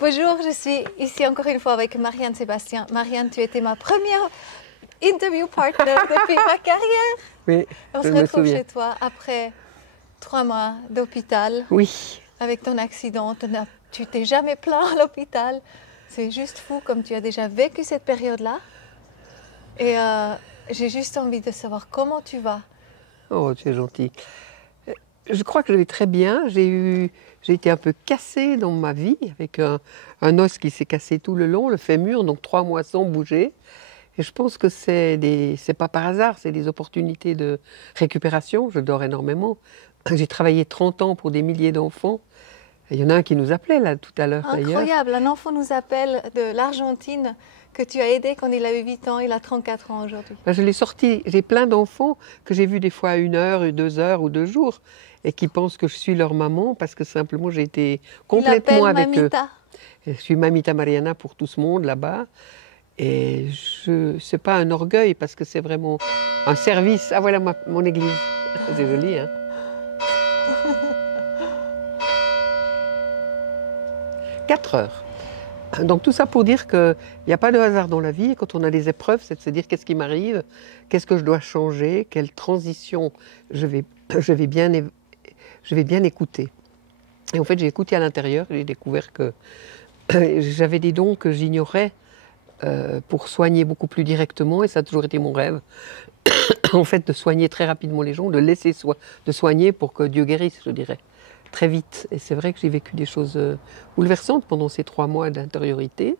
Bonjour, je suis ici encore une fois avec Marianne Sébastien. Marianne, tu étais ma première interview partner depuis ma carrière. Oui, On je se me retrouve souviens. chez toi après 3 mois d'hôpital. Oui, Avec ton accident, tu t'es jamais plaint à l'hôpital. C'est juste fou comme tu as déjà vécu cette période-là. Et j'ai juste envie de savoir comment tu vas. oh, tu es gentil. Je crois que je vais très bien. J'ai été un peu cassée dans ma vie avec un os qui s'est cassé tout le long, le fémur, donc 3 mois sans bouger. Et je pense que c'est pas par hasard, c'est des opportunités de récupération. Je dors énormément. J'ai travaillé 30 ans pour des milliers d'enfants. Il y en a un qui nous appelait là tout à l'heure d'ailleurs. Incroyable, un enfant nous appelle de l'Argentine que tu as aidé quand il a eu 8 ans, il a 34 ans aujourd'hui. Ben, je l'ai sorti. J'ai plein d'enfants que j'ai vus des fois à 1 heure, 2 heures ou 2 jours et qui pensent que je suis leur maman parce que simplement j'ai été complètement Il avec eux. Mamita. Et je suis Mamita Mariana pour tout ce monde là-bas. Et c'est pas un orgueil parce que c'est vraiment un service. Ah voilà mon église. C'est joli, hein. 4 heures. Donc tout ça pour dire qu'il n'y a pas de hasard dans la vie. Et quand on a des épreuves, c'est de se dire qu'est-ce qui m'arrive, qu'est-ce que je dois changer, quelle transition je vais bien écouter. Et en fait, j'ai écouté à l'intérieur, j'ai découvert que j'avais des dons que j'ignorais pour soigner beaucoup plus directement, et ça a toujours été mon rêve, en fait, de soigner très rapidement les gens, de soigner pour que Dieu guérisse, je dirais, très vite. Et c'est vrai que j'ai vécu des choses bouleversantes pendant ces 3 mois d'intériorité,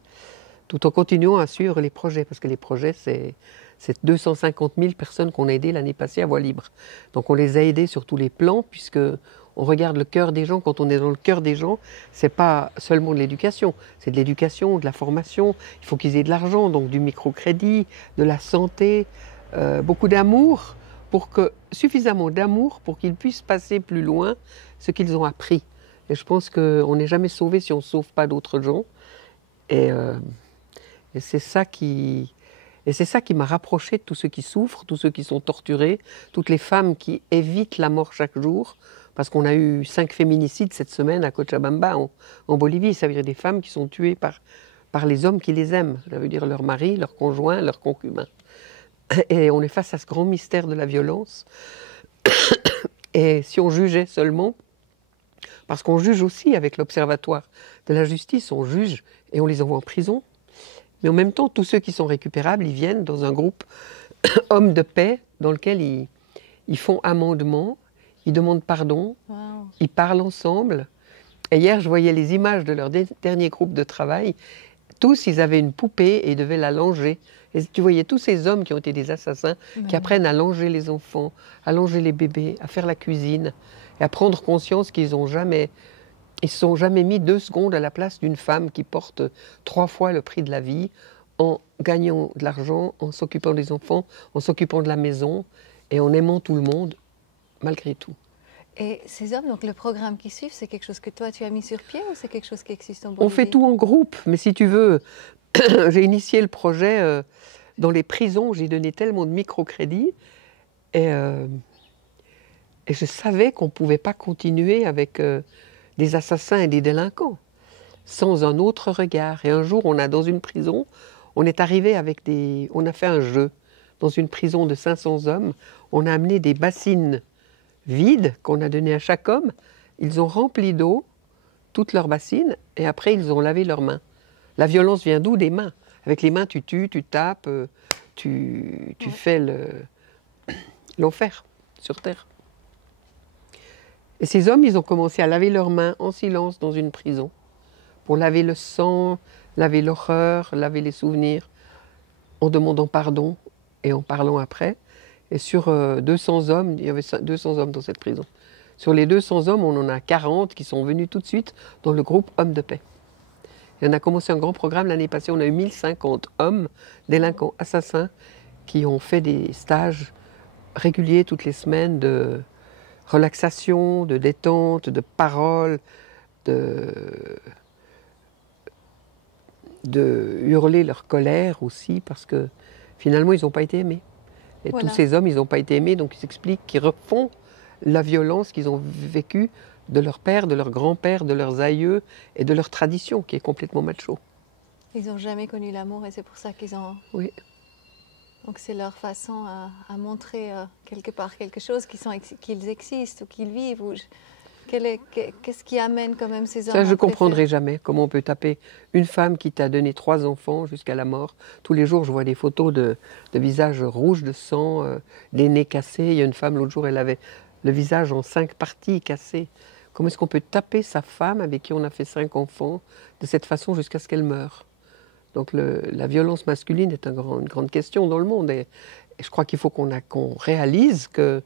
tout en continuant à suivre les projets, parce que les projets, c'est 250 000 personnes qu'on a aidées l'année passée à voie libre. Donc on les a aidées sur tous les plans, puisque on regarde le cœur des gens. Quand on est dans le cœur des gens, c'est pas seulement de l'éducation, c'est de l'éducation, de la formation. Il faut qu'ils aient de l'argent, donc du microcrédit, de la santé, beaucoup d'amour, suffisamment d'amour pour qu'ils puissent passer plus loin ce qu'ils ont appris. Et je pense qu'on n'est jamais sauvé si on ne sauve pas d'autres gens. Et c'est ça qui m'a rapproché de tous ceux qui souffrent, tous ceux qui sont torturés, toutes les femmes qui évitent la mort chaque jour, parce qu'on a eu 5 féminicides cette semaine à Cochabamba, en Bolivie. Ça veut dire des femmes qui sont tuées par les hommes qui les aiment, ça veut dire leur mari, leur conjoint, leur concubin. Et on est face à ce grand mystère de la violence. Et si on jugeait seulement, parce qu'on juge aussi avec l'Observatoire de la justice, on juge et on les envoie en prison. Mais en même temps, tous ceux qui sont récupérables, ils viennent dans un groupe hommes de paix dans lequel ils font amendement, ils demandent pardon, ils parlent ensemble. Et hier, je voyais les images de leur dernier groupe de travail. Tous, ils avaient une poupée et ils devaient la langer. Et tu voyais tous ces hommes qui ont été des assassins, qui apprennent à langer les enfants, à langer les bébés, à faire la cuisine, et à prendre conscience qu'ils n'ont jamais... Ils ne se sont jamais mis 2 secondes à la place d'une femme qui porte 3 fois le prix de la vie en gagnant de l'argent, en s'occupant des enfants, en s'occupant de la maison et en aimant tout le monde, malgré tout. Et ces hommes, donc le programme qui suit, c'est quelque chose que toi tu as mis sur pied ou c'est quelque chose qui existe en Bolivie? On fait tout en groupe, mais si tu veux, j'ai initié le projet dans les prisons, j'ai donné tellement de microcrédits et je savais qu'on ne pouvait pas continuer avec... des assassins et des délinquants, sans un autre regard. Et un jour, dans une prison, on est arrivé on a fait un jeu. Dans une prison de 500 hommes, on a amené des bassines vides qu'on a données à chaque homme. Ils ont rempli d'eau toutes leurs bassines et après, ils ont lavé leurs mains. La violence vient d'où? Des mains. Avec les mains, tu tues, tu tapes, tu fais l'enfer sur terre. Et ces hommes, ils ont commencé à laver leurs mains en silence dans une prison, pour laver le sang, laver l'horreur, laver les souvenirs, en demandant pardon et en parlant après. Et sur 200 hommes, il y avait 200 hommes dans cette prison. Sur les 200 hommes, on en a 40 qui sont venus tout de suite dans le groupe Hommes de paix. Et on a commencé un grand programme l'année passée, on a eu 1050 hommes, délinquants, assassins, qui ont fait des stages réguliers toutes les semaines de relaxation, de détente, de parole, de hurler leur colère aussi, parce que finalement, ils n'ont pas été aimés. Et tous ces hommes, ils n'ont pas été aimés, donc ils expliquent qu'ils refont la violence qu'ils ont vécue de leur père, de leur grand-père, de leurs aïeux et de leur tradition qui est complètement macho. Ils n'ont jamais connu l'amour et c'est pour ça qu'ils ont... Oui. Donc c'est leur façon à montrer quelque part quelque chose qu'ils existent ou qu'ils vivent. Qu'est-ce qui amène quand même ces hommes Ça, je ne à comprendrai préférer... jamais comment on peut taper une femme qui t'a donné 3 enfants jusqu'à la mort. Tous les jours, je vois des photos de visages rouges de sang, des nez cassés. Il y a une femme, l'autre jour, elle avait le visage en 5 parties cassées. Comment est-ce qu'on peut taper sa femme avec qui on a fait 5 enfants de cette façon jusqu'à ce qu'elle meure? Donc la violence masculine est une grande question dans le monde. Et je crois qu'il faut qu'on réalise que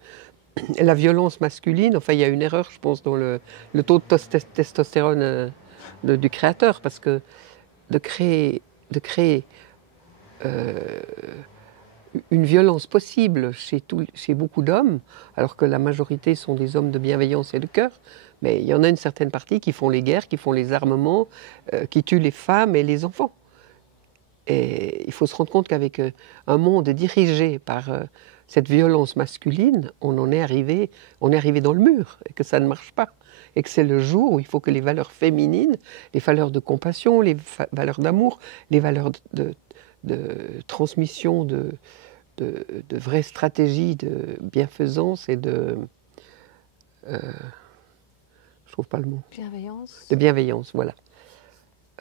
la violence masculine, enfin il y a une erreur je pense dans le taux de testostérone du créateur, parce que de créer une violence possible chez beaucoup d'hommes, alors que la majorité sont des hommes de bienveillance et de cœur, mais il y en a une certaine partie qui font les guerres, qui font les armements, qui tuent les femmes et les enfants. Et il faut se rendre compte qu'avec un monde dirigé par cette violence masculine, on est arrivé dans le mur, et que ça ne marche pas. Et que c'est le jour où il faut que les valeurs féminines, les valeurs de compassion, les valeurs d'amour, les valeurs de transmission de vraies stratégies de bienfaisance et de... je trouve pas le mot. Bienveillance. De bienveillance, voilà.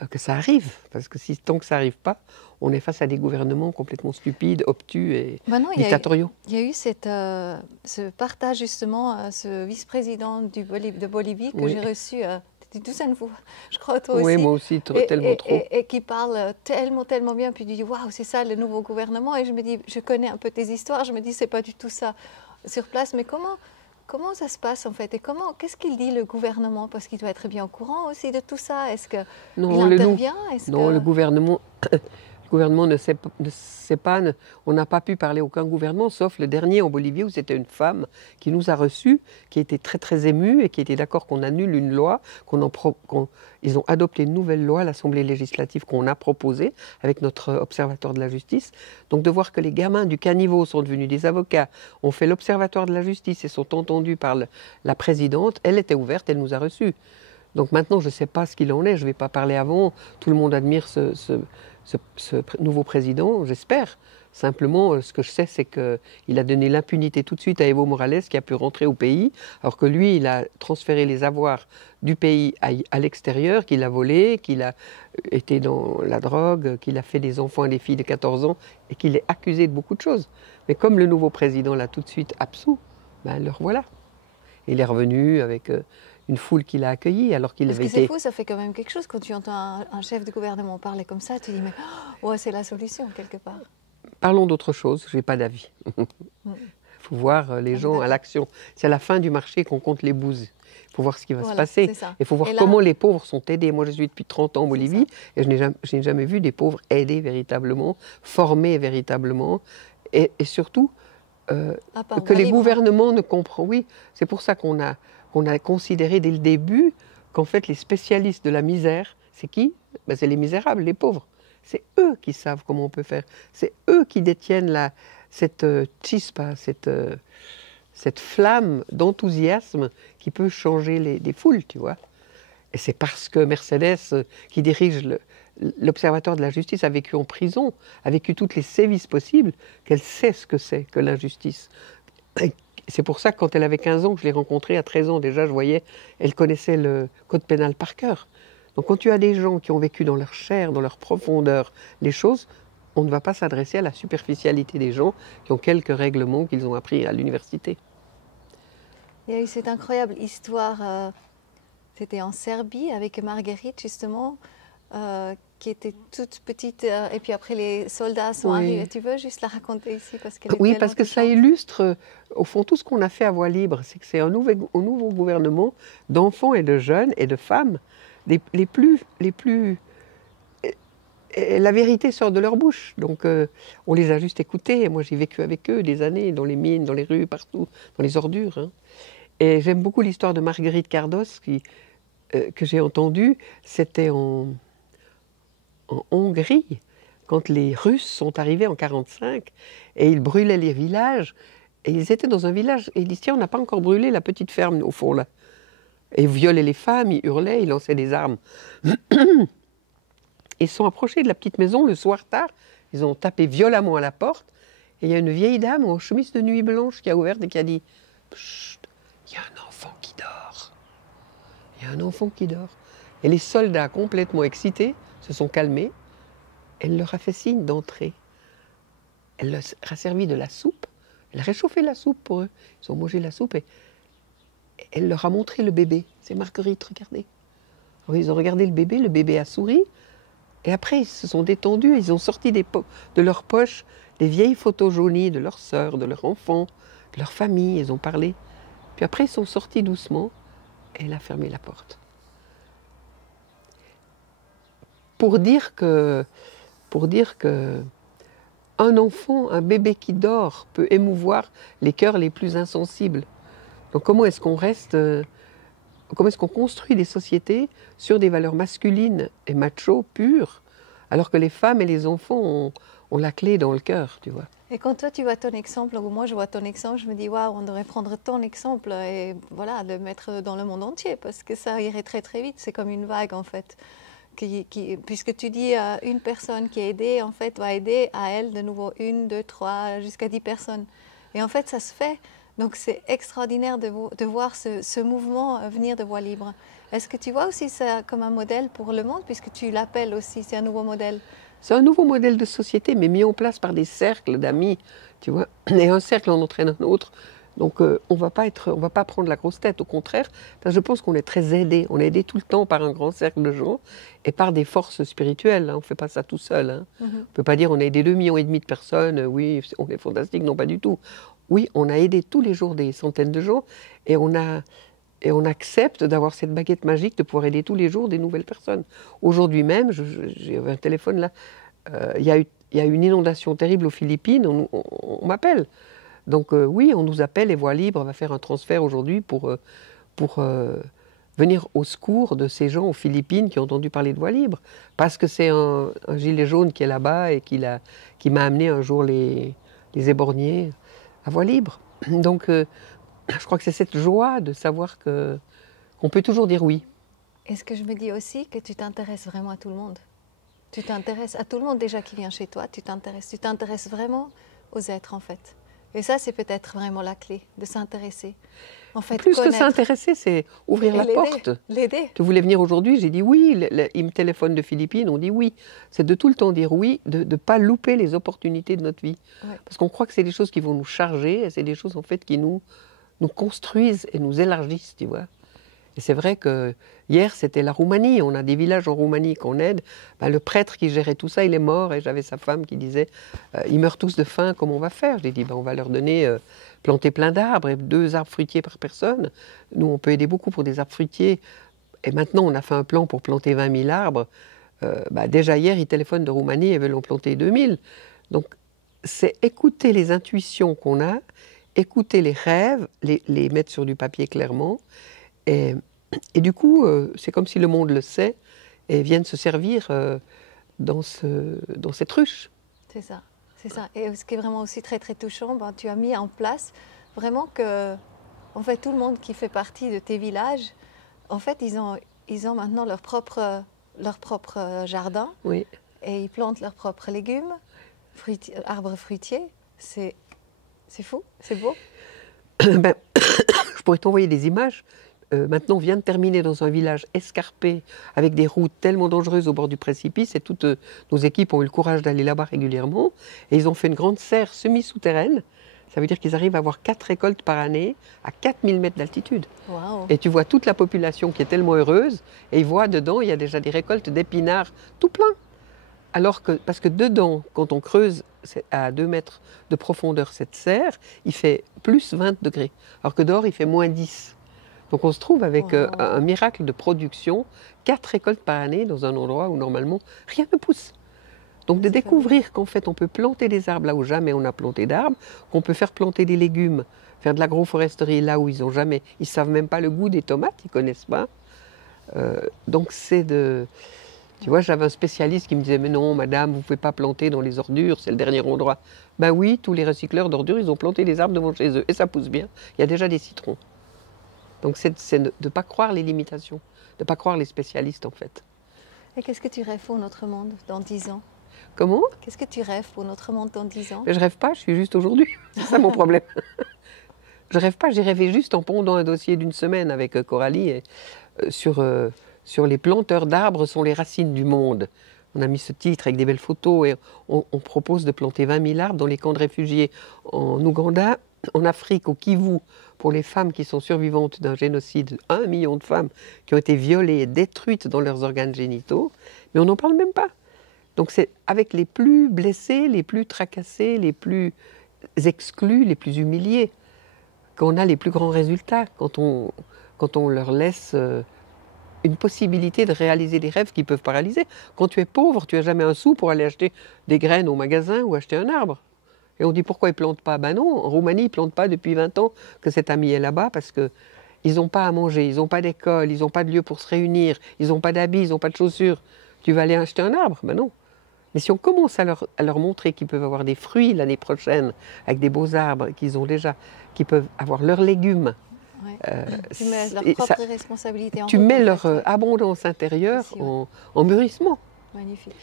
Que ça arrive, parce que tant que ça n'arrive pas, on est face à des gouvernements complètement stupides, obtus et dictatoriaux. Il y a eu ce partage justement, ce vice-président de Bolivie que j'ai reçu des douzaines de fois, je crois toi aussi. Oui, moi aussi, tellement trop. Et qui parle tellement bien, puis tu dis waouh, c'est ça le nouveau gouvernement, et je me dis, je connais un peu tes histoires, je me dis c'est pas du tout ça sur place, mais comment ça se passe en fait? Et qu'est-ce qu'il dit le gouvernement? Parce qu'il doit être bien au courant aussi de tout ça. Est-ce qu'il intervient? Non, le gouvernement ne sait pas, on n'a pas pu parler à aucun gouvernement, sauf le dernier en Bolivie où c'était une femme qui nous a reçus, qui était très très émue et qui était d'accord qu'on annule une loi, ils ont adopté une nouvelle loi à l'Assemblée législative qu'on a proposée avec notre observatoire de la justice. Donc de voir que les gamins du caniveau sont devenus des avocats, ont fait l'observatoire de la justice et sont entendus par la présidente, elle était ouverte, elle nous a reçus. Donc maintenant, je ne sais pas ce qu'il en est, je ne vais pas parler avant, tout le monde admire ce nouveau président, j'espère. Simplement, ce que je sais, c'est qu'il a donné l'impunité tout de suite à Evo Morales, qui a pu rentrer au pays, alors que lui, il a transféré les avoirs du pays à l'extérieur, qu'il a volé, qu'il a été dans la drogue, qu'il a fait des enfants et des filles de 14 ans, et qu'il est accusé de beaucoup de choses. Mais comme le nouveau président l'a tout de suite absous, ben le revoilà. Il est revenu avec une foule qui l'a accueilli, alors qu'il avait été... Parce que c'est fou, ça fait quand même quelque chose quand tu entends un chef de gouvernement parler comme ça, tu dis mais ouais, c'est la solution quelque part. Parlons d'autre chose, je n'ai pas d'avis. Il faut voir les gens à l'action. C'est à la fin du marché qu'on compte les bouses. Il faut voir ce qui va se passer. Il faut voir comment les pauvres sont aidés. Moi, je suis depuis 30 ans en Bolivie et je n'ai jamais vu des pauvres aidés véritablement, formés véritablement, et surtout que les gouvernements ne comprennent. Oui, c'est pour ça qu'on a considéré dès le début qu'en fait les spécialistes de la misère, c'est qui? Ben, c'est les misérables, les pauvres. C'est eux qui savent comment on peut faire. C'est eux qui détiennent cette chispa, cette flamme d'enthousiasme qui peut changer les foules, tu vois. Et c'est parce que Mercedes, qui dirige l'Observatoire de la justice, a vécu en prison, a vécu toutes les sévices possibles, qu'elle sait ce que c'est que l'injustice. C'est pour ça que quand elle avait 15 ans, que je l'ai rencontrée à 13 ans déjà, je voyais, elle connaissait le code pénal par cœur. Donc quand tu as des gens qui ont vécu dans leur chair, dans leur profondeur, les choses, on ne va pas s'adresser à la superficialité des gens qui ont quelques règlements qu'ils ont appris à l'université. Il y a eu cette incroyable histoire, c'était en Serbie avec Marguerite justement, qui était toute petite, et puis après les soldats sont arrivés. Tu veux juste la raconter ici parce Oui, parce que ça illustre au fond tout ce qu'on a fait à Voix libre, c'est que c'est un nouveau gouvernement d'enfants et de jeunes et de femmes, les plus la vérité sort de leur bouche, donc on les a juste écoutés. Moi j'ai vécu avec eux des années, dans les mines, dans les rues, partout, dans les ordures. Hein. Et j'aime beaucoup l'histoire de Marguerite Cardos que j'ai entendue, c'était en Hongrie, quand les Russes sont arrivés en 1945, et ils brûlaient les villages, et ils étaient dans un village, et ils disent, tiens, on n'a pas encore brûlé la petite ferme au fond là. Et ils violaient les femmes, ils hurlaient, ils lançaient des armes. Ils sont approchés de la petite maison le soir tard, ils ont tapé violemment à la porte, et il y a une vieille dame en chemise de nuit blanche qui a ouvert et qui a dit « Chut, il y a un enfant qui dort. Il y a un enfant qui dort. » Et les soldats, complètement excités, se sont calmés. Elle leur a fait signe d'entrer. Elle leur a servi de la soupe. Elle a réchauffé la soupe pour eux. Ils ont mangé la soupe et elle leur a montré le bébé. C'est Marguerite, regardez. Alors, ils ont regardé le bébé a souri. Et après, ils se sont détendus. Ils ont sorti de leurs poches des vieilles photos jaunies de leurs sœurs, de leurs enfants, de leur famille. Ils ont parlé. Puis après, ils sont sortis doucement et elle a fermé la porte. Pour dire que un enfant, un bébé qui dort peut émouvoir les cœurs les plus insensibles. Donc comment est-ce qu'on construit des sociétés sur des valeurs masculines et macho pures, alors que les femmes et les enfants ont la clé dans le cœur, tu vois. Et quand toi tu vois ton exemple, ou moi je vois ton exemple, je me dis waouh, on devrait prendre ton exemple et voilà, le mettre dans le monde entier, parce que ça irait très très vite, c'est comme une vague en fait. Puisque tu dis une personne qui est aidée, en fait, va aider à elle de nouveau 1, 2, 3, jusqu'à 10 personnes. Et en fait, ça se fait. Donc, c'est extraordinaire de voir ce mouvement venir de Voix Libre. Est-ce que tu vois aussi ça comme un modèle pour le monde, puisque tu l'appelles aussi, c'est un nouveau modèle? C'est un nouveau modèle de société, mais mis en place par des cercles d'amis, tu vois. Et un cercle en entraîne un autre. Donc, on va pas prendre la grosse tête, au contraire, parce que je pense qu'on est très aidé. On est aidé tout le temps par un grand cercle de gens et par des forces spirituelles. Hein. On ne fait pas ça tout seul. Hein. On ne peut pas dire on a aidé 2,5 millions de personnes, oui, on est fantastique. Non, pas du tout. Oui, on a aidé tous les jours des centaines de gens et on accepte d'avoir cette baguette magique de pouvoir aider tous les jours des nouvelles personnes. Aujourd'hui même, j'ai un téléphone là, il y a une inondation terrible aux Philippines, on m'appelle. Donc oui, on nous appelle et Voix Libre va faire un transfert aujourd'hui pour venir au secours de ces gens aux Philippines qui ont entendu parler de Voix Libre. Parce que c'est un gilet jaune qui est là-bas et qui m'a amené un jour les éborgnés à Voix Libre. Donc je crois que c'est cette joie de savoir qu'on peut toujours dire oui. Est-ce que je me dis aussi que tu t'intéresses vraiment à tout le monde? Tu t'intéresses à tout le monde déjà qui vient chez toi, tu t'intéresses vraiment aux êtres en fait. Et ça, c'est peut-être vraiment la clé, de s'intéresser. En fait, plus que s'intéresser, c'est ouvrir la porte. L'aider. Tu voulais venir aujourd'hui, j'ai dit oui. Il me téléphone de Philippines, on dit oui. C'est de tout le temps dire oui, de ne pas louper les opportunités de notre vie. Ouais. Parce qu'on croit que c'est des choses qui vont nous charger, et c'est des choses en fait qui nous construisent et nous élargissent, tu vois. Et c'est vrai que hier, c'était la Roumanie. On a des villages en Roumanie qu'on aide. Ben, le prêtre qui gérait tout ça, il est mort. Et j'avais sa femme qui disait ils meurent tous de faim, comment on va faire? Je lui ai dit on va leur donner, planter plein d'arbres et 2 arbres fruitiers par personne. Nous, on peut aider beaucoup pour des arbres fruitiers. Et maintenant, on a fait un plan pour planter 20 000 arbres. Déjà hier, ils téléphonent de Roumanie et veulent en planter 2000. Donc, c'est écouter les intuitions qu'on a, écouter les rêves, les mettre sur du papier clairement. Et du coup, c'est comme si le monde le sait et vienne se servir dans cette ruche. C'est ça, c'est ça. Et ce qui est vraiment aussi très très touchant, tu as mis en place vraiment que, en fait, tout le monde qui fait partie de tes villages, en fait, ils ont maintenant leur propre jardin. Oui. Et ils plantent leurs propres légumes, arbres fruitiers. C'est fou, c'est beau. Je pourrais t'envoyer des images. Maintenant, on vient de terminer dans un village escarpé, avec des routes tellement dangereuses au bord du précipice, et toutes nos équipes ont eu le courage d'aller là-bas régulièrement, et ils ont fait une grande serre semi-souterraine. Ça veut dire qu'ils arrivent à avoir 4 récoltes par année, à 4000 mètres d'altitude. Wow. Et tu vois toute la population qui est tellement heureuse, et ils voient dedans, il y a déjà des récoltes d'épinards tout plein. Parce que dedans, quand on creuse à 2 mètres de profondeur cette serre, il fait plus 20 degrés, alors que dehors, il fait moins 10. Donc on se trouve avec un miracle de production, 4 récoltes par année dans un endroit où normalement rien ne pousse. Donc de découvrir qu'en fait on peut planter des arbres là où jamais on a planté d'arbres, qu'on peut faire planter des légumes, faire de l'agroforesterie là où ils ne savent même pas le goût des tomates, ils ne connaissent pas. Donc c'est de... Tu vois, j'avais un spécialiste qui me disait « Mais non, madame, vous ne pouvez pas planter dans les ordures, c'est le dernier endroit. » Ben oui, tous les recycleurs d'ordures, ils ont planté des arbres devant chez eux et ça pousse bien. Il y a déjà des citrons. Donc c'est de ne pas croire les limitations, de ne pas croire les spécialistes en fait. Et qu'est-ce que tu rêves pour notre monde dans 10 ans? Comment? Qu'est-ce que tu rêves pour notre monde dans 10 ans? Mais je rêve pas, je suis juste aujourd'hui. C'est ça mon problème. Je rêve pas, j'ai rêvé juste en pondant un dossier d'une semaine avec Coralie et, sur les planteurs d'arbres sont les racines du monde. On a mis ce titre avec des belles photos et on propose de planter 20 000 arbres dans les camps de réfugiés en Ouganda, en Afrique, au Kivu, pour les femmes qui sont survivantes d'un génocide, 1 million de femmes qui ont été violées et détruites dans leurs organes génitaux, mais on n'en parle même pas. Donc c'est avec les plus blessés, les plus tracassés, les plus exclus, les plus humiliés, qu'on a les plus grands résultats, quand on leur laisse une possibilité de réaliser des rêves qu'ils peuvent paralyser. Quand tu es pauvre, tu n'as jamais un sou pour aller acheter des graines au magasin ou acheter un arbre. Et on dit pourquoi ils ne plantent pas? Ben non, en Roumanie, ils ne plantent pas depuis 20 ans que cet ami est là-bas parce qu'ils n'ont pas à manger, ils n'ont pas d'école, ils n'ont pas de lieu pour se réunir, ils n'ont pas d'habits, ils n'ont pas de chaussures. Tu vas aller acheter un arbre? Ben non. Mais si on commence à leur montrer qu'ils peuvent avoir des fruits l'année prochaine, avec des beaux arbres qui peuvent avoir leurs légumes, Ouais. Tu mets leur propre responsabilité en tu route, mets en leur fait. abondance intérieure Aussi, ouais. en mûrissement. Magnifique.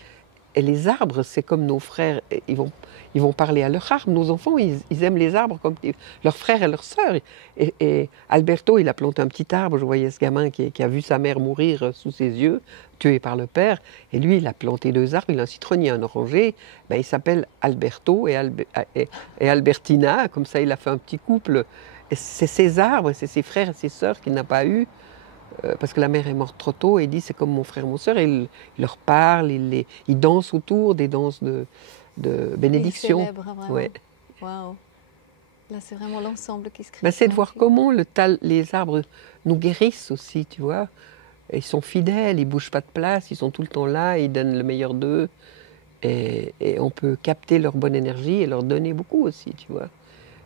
Et les arbres, c'est comme nos frères, ils vont parler à leurs arbres. Nos enfants, ils aiment les arbres comme leurs frères et leurs sœurs. Et Alberto, il a planté un petit arbre. Je voyais ce gamin qui a vu sa mère mourir sous ses yeux, tuée par le père. Et lui, il a planté 2 arbres. Il a un citronnier, un oranger. Ben, il s'appelle Alberto et Albertina. Comme ça, il a fait un petit couple. Et c'est ses arbres, c'est ses frères et ses sœurs qu'il n'a pas eu. Parce que la mère est morte trop tôt, et il dit c'est comme mon frère, mon soeur, il leur parle, il danse autour des danses de bénédiction. Il célèbre vraiment. Ouais. Waouh. Là, c'est vraiment l'ensemble qui se crée. Ben, c'est de voir comment les arbres nous guérissent aussi, tu vois. Ils sont fidèles, ils ne bougent pas de place, ils sont tout le temps là, ils donnent le meilleur d'eux. Et on peut capter leur bonne énergie et leur donner beaucoup aussi, tu vois.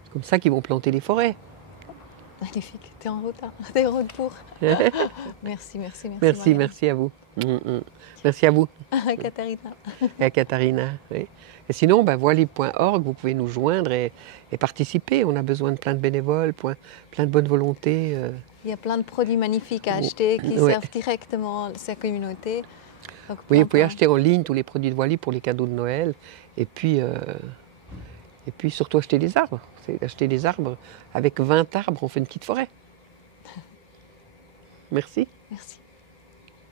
C'est comme ça qu'ils vont planter les forêts. Magnifique, t'es en route, hein. T'es en route pour. Merci. Merci à vous. Merci à vous. Katharina. Et à Katharina. Oui. Et sinon, ben, voili.org, vous pouvez nous joindre et participer. On a besoin de plein de bénévoles, plein de bonne volonté. Il y a plein de produits magnifiques à acheter qui servent directement sa communauté. Donc, oui, vous pouvez acheter en ligne tous les produits de Voili pour les cadeaux de Noël. Et puis surtout acheter des arbres. C'est acheter des arbres. Avec 20 arbres, on fait une petite forêt. Merci. Merci.